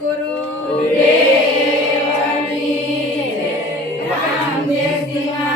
गुरु देव राम जय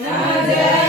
Nada.